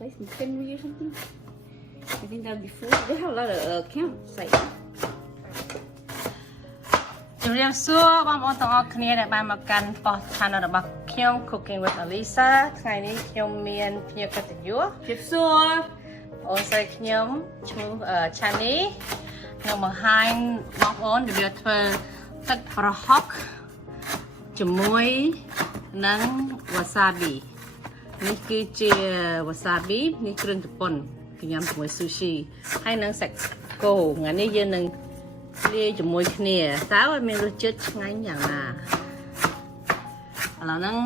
Lấy some tin or something. I think that'd be full. They have a lot of campsites. ជំរាបសួរបងប្អូនទាំងអស់គ្នាដែលបានមកកាន់ប៉ុស្តិ៍ channel របស់ខ្ញុំ Cooking with Alisa ថ្ងៃនេះខ្ញុំមានភ្ញៀវកិត្តិយសជំរាបសួរអូនស្រីខ្ញុំឈ្មោះ Chani នឹងបង្ហាញបងប្អូនរបៀបធ្វើទឹកប្រហុកជាមួយនឹង wasabi នេះគឺជា wasabi នេះគ្រឿងជប៉ុនគេញ៉ាំជាមួយ sushi ហើយនឹងសាច់គោថ្ងៃនេះយើងនឹងលាយជាមួយគ្នាតើមានរសជាតិឆ្ងាញ់យ៉ាងណាឥឡូវហ្នឹង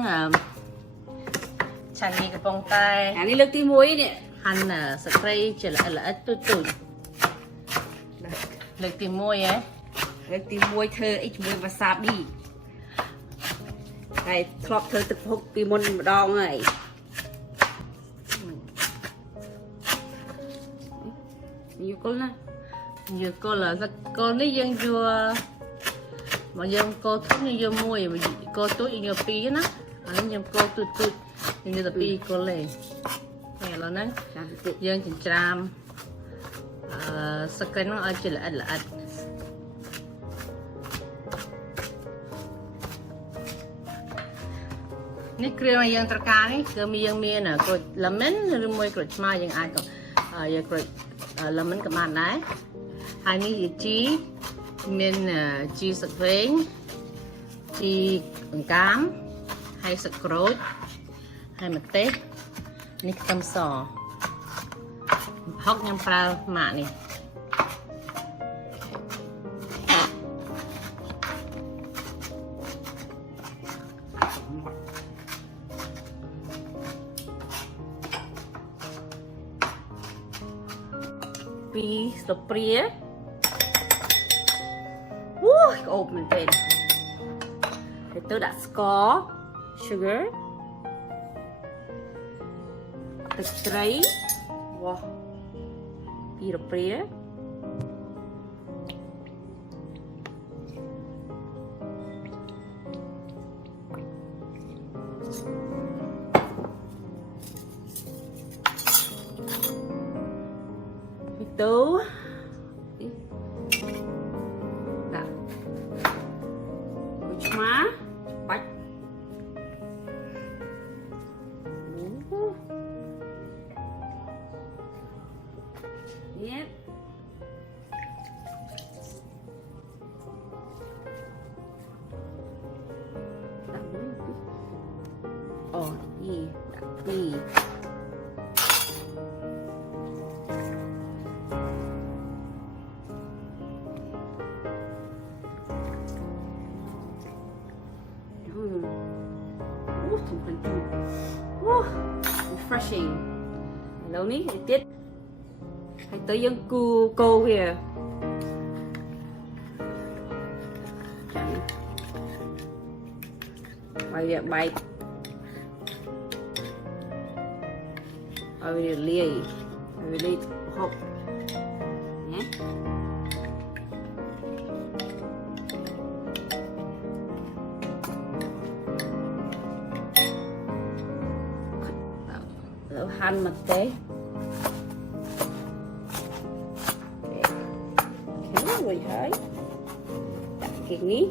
ឆានីកំពុងតែ អានេះលើកទី1នេះ ហាន់ស្ត្រីជាល្អិតទូចលើកទី1ហ៎លើកទី1ធ្វើអីជាមួយ wasabi ហើយធ្លាប់ធ្វើទឹកប្រហុកពីមុនម្ដងហើយយកគល់ណាយកគល់គល់នេះយើងយកមកយើងគល់ធំយើងយកមួយគល់ទូចយើងយកពីរណាអានេះយើងគល់ទូចយើងយកតែពីរគល់ទេហើយឥឡូវហ្នឹងយើងចិញ្ច្រាំសក្តិហ្នឹងឲ្យជាល្អិតនេះគ្រឿងដែលយើងត្រូវការនេះគឺយើងមានក្រូច lemon ឬមួយក្រូចឆ្មាយើងអាចយកក្រូច lemon ក៏បានដែរហើយនេះជាជីមានជីសឹកវែងជីអង្កាមហើយសឹកក្រូចហើយម្ទេសនេះខ្ទឹមសហុកខ្ញុំប្រើម៉ាក់នេះពីស្លឹកព្រាក្អូបមែនទេហើយទៅដាក់ស្ករ sugar ទឹកត្រីពីរព្រាទៅដាក់ឆ្មាបាច់នេះអូនេះដាក់ពីរrefreshing ឥឡូវនេះហើយទៀតហើយទៅយើងគូកូរវាចាំឲ្យវាបែកឲ្យវាលាយប្រហុកណាហាន់ម្ទេសរួចហើយដាក់គេនេះឥ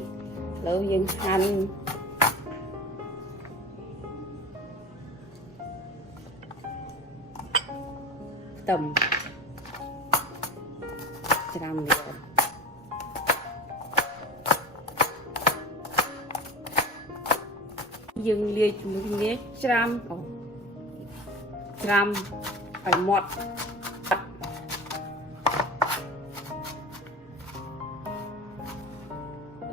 ឡូវយើងហាន់ខ្ទឹមច្រាំវាយើងលាយជាមួយគ្នាច្រាំឲ្យម៉ត់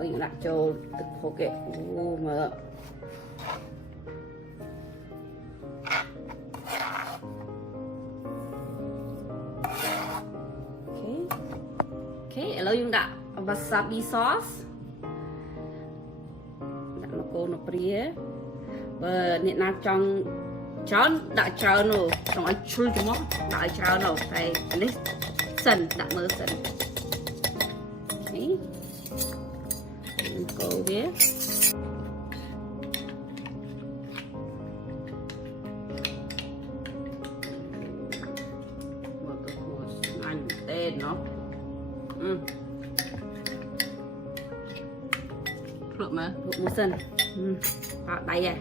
យើងដាក់ចូលទឹកប្រហុកគេមើលអូខេឥឡូវយើងដាក់ wasabi sauce ដាក់នគរនព្រាបើអ្នកណាចង់ច្រើនដាក់ច្រើននោះចង់ឲ្យជ្រុលច្មោះដាក់ឲ្យច្រើននោះតែនេះសិនដាក់មើលសិននេះកូរវា ក ê nó Được mà. một sân đây à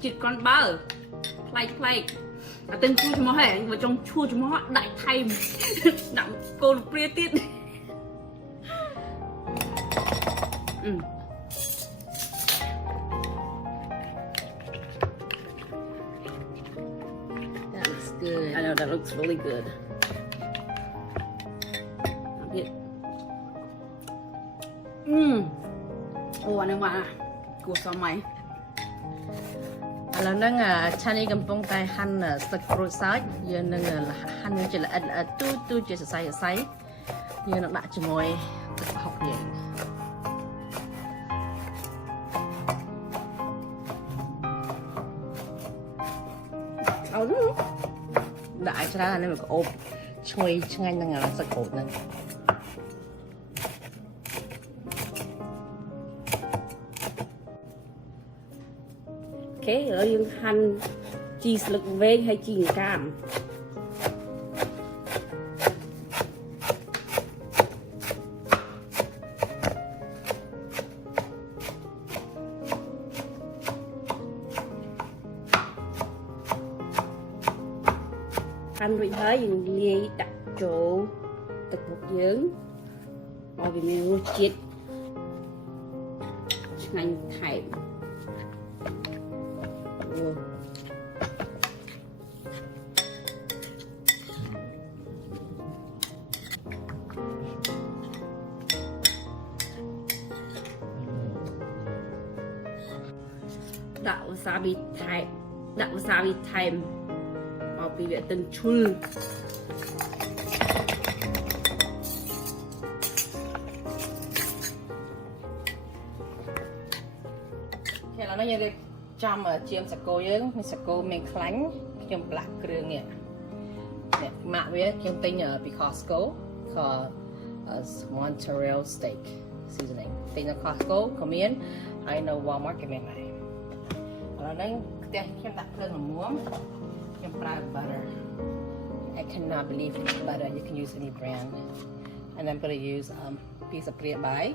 chít con bơ play tên chua cho nó hề nhưng mà trong chua cho nó đại thay đậm cồn pria tiết That looks good. I know that looks really good. Ô anh em à, của sao mày? ឥឡូវហ្នឹងឆានេះកំពុងតែហាន់ទឹកក្រូចសើចយើងនឹងហាន់វាជាល្អិតទូជាសរសៃយើងនឹងដាក់ជាមួយទឹកប្រហុកយើងអត់ទេដាក់ឲ្យច្រើនអានេះមកអូបឈ្ងុយឆ្ងាញ់នឹងទឹកក្រូចហ្នឹងអូខេឥឡូវយើងហាន់ជីស្លឹកវែងហើយជីអង្កាមហាន់រួចហើយយើងលាយដាក់ចូលទឹកពុកយើងឲ្យវាមានរសជាតិឆ្ងាញ់ថែមដាក់វ៉ាសាប៊ីថែមមកពីវាទិនឈុលឥឡូវនេះយើងរៀបចំជាមសាគូយើងមានសាគូមានខ្លាញ់ខ្ញុំប្រឡាក់គ្រឿងនេះម៉ាក់វាខ្ញុំទិញពី Costco ខ Montreal steak seasoning ទិញនៅ Costco ក៏មានហើយនៅ Walmart ក៏មានដែរឥឡូវហ្នឹងផ្ទះខ្ញុំដាក់ភ្លើងល្មមខ្ញុំប្រើ butter I cannot believe it's butter you can use any brand and I'm going to use piece of ព្រាបាយ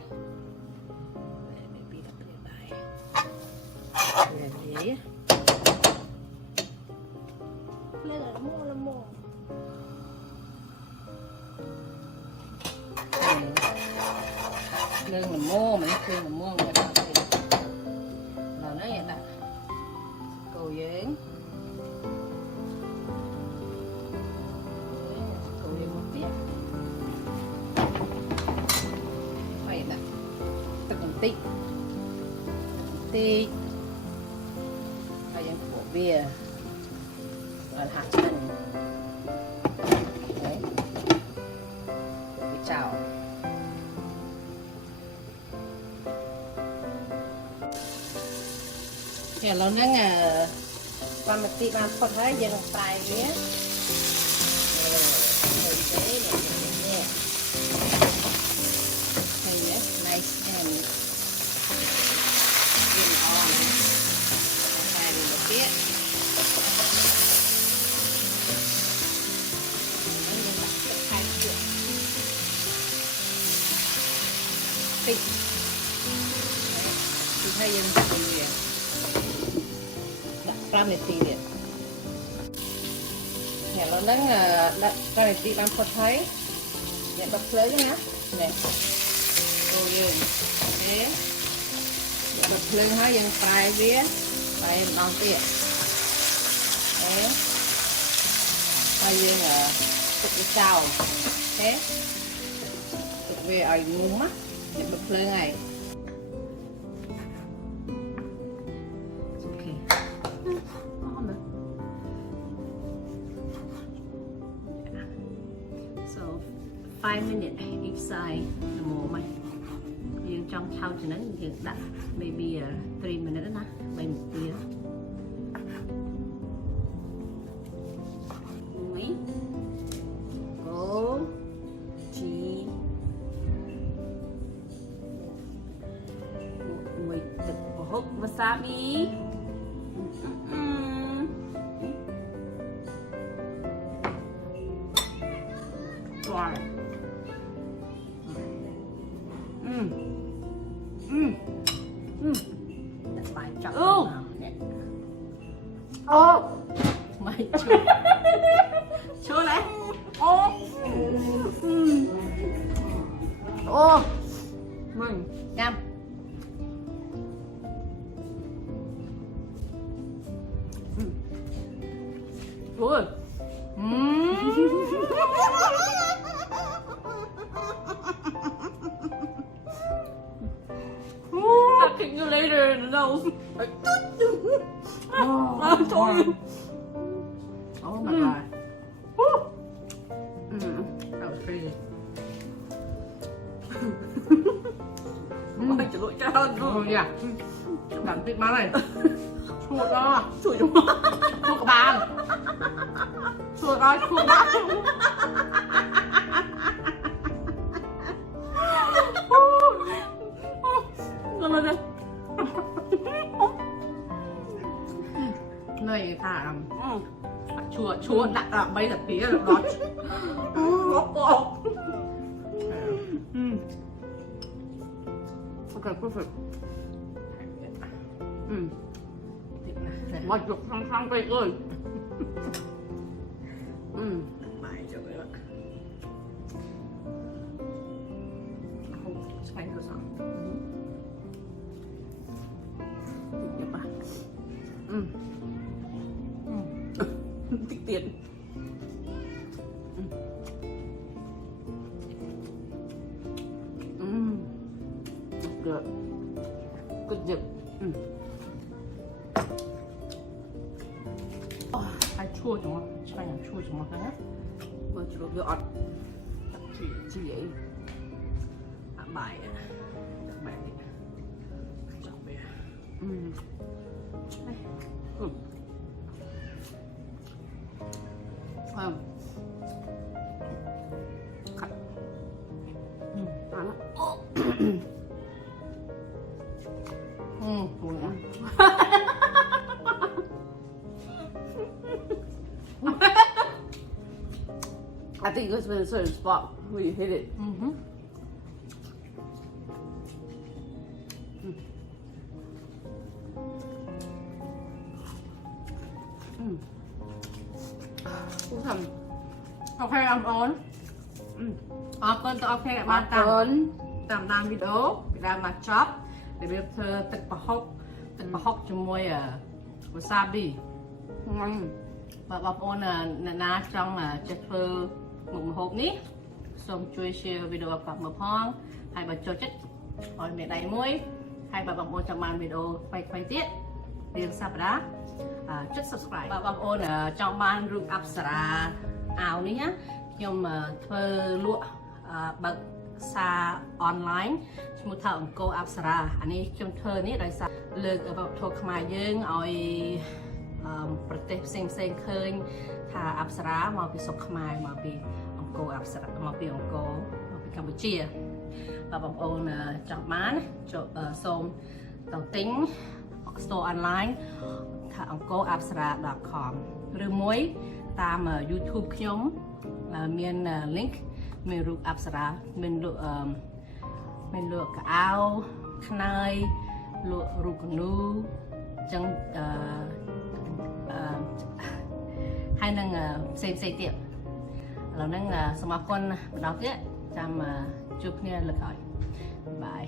លើងល្មមនេះគឺល្មមមកដល់នេះដល់នេះដាក់គោយើងមកទៀតហើយដាក់ទឹកបន្តិចហើយយើងបុកវាឲ្យហាក់ឆ្ងាញ់ហើយវាចោលឥឡូវហ្នឹងតាមនាទីបានផុតហើយយើងនឹងប្រែវាnice and យើងអមតែវាទៀតយើងដាក់ទឹកខែទៀតតិចគឺឲ្យយើងដាក់វា5នាទីទៀតឥឡូវហ្នឹងដាក់5នាទីបានផុតហើយយើងបិទភ្លើងណានេះចូលយើងអូខេបិទភ្លើងហើយយើងប្រែវាប្រែម្ដងទៀតអូហើយយើងទុកវាចោលអូខេទុកវាឲ្យងុំណាយើងបិទភ្លើងហើយ5 minutes each side ល្មមហើយយើងចង់ឆោតចំណឹងយើងដាក់ maybe 3 minutes ណា3នាទីមួយទឹកប្រហុកវ៉ាសាប៊ី Wow. Bài chọn Ừ. nào nè. Ô. Mày chua. Chua đấy. Ô. Ô. Mừng. Nhâm. Ui. I'll kick you later in the nose. I told you. Oh my god. Mm. That was crazy. Ôi, trời ơi, cha ơi. Oh yeah. Làm tiếc má này. Chua đó. Chùi chúng Chua cả bàn. Chua đó, chua đó. Lên lên lên. Này thả chua đặt bây giờ tí là đó. Ngọt ngọt. Okay, perfect. Mà chụp sang cây ơi. Bài trời ơi. Không, xoay rồi sao? Nhập à. Tích tiền. Good. Good job. Ai chua chúng không? Xoay làm chua chúng không hết. Mà chỉ được gọt. Chỉ vậy. Bài bài đi. Chọn bia. Không. Cắt. Ăn á. Mùi nữa. I think it's been a certain spot where you hit it. Cũng thầm. Ok ông ổn. Con tôi ok bạn Bạn tạm ơn. tạm làm video làm mà chop để biết tịch bà hốc cho môi wasabi và bà ôn là trong chất phơ một hộp ní xong chui share video gặp một phong hay bà cho chất hỏi mẹ đầy muối hay bà ôn trong màn video quay tiết riêng sao đó chất subscribe bà ôn trong màn room Apsara ảo ní nhá nhưng mà thơ lụa bậc xa online một thợ cô Apsara anh ấy trong thơ ní rồi sao lược vào thuộc mà dương oiประเทศเซ็งเคยถ้าอัปสรามาเป็นสกขมายมาเป็นองโกอัปสรามาเป็นองโกมาเป็นกัมพูชีvà bọc ôn chọn bán cho xôm tàu tính store online thả ông cô apsara.com ឬមួយតាម YouTube ខ្ញុំមាន link មានរូប Apsara មានលក់កៅអៅខ្នើយលក់រូបកនូចឹងហើយនឹងផ្សេងទៀតឥឡូវហ្នឹងសូមអរគុណម្ដងទៀតចាំជួបគ្នាលើកក្រោយបាយ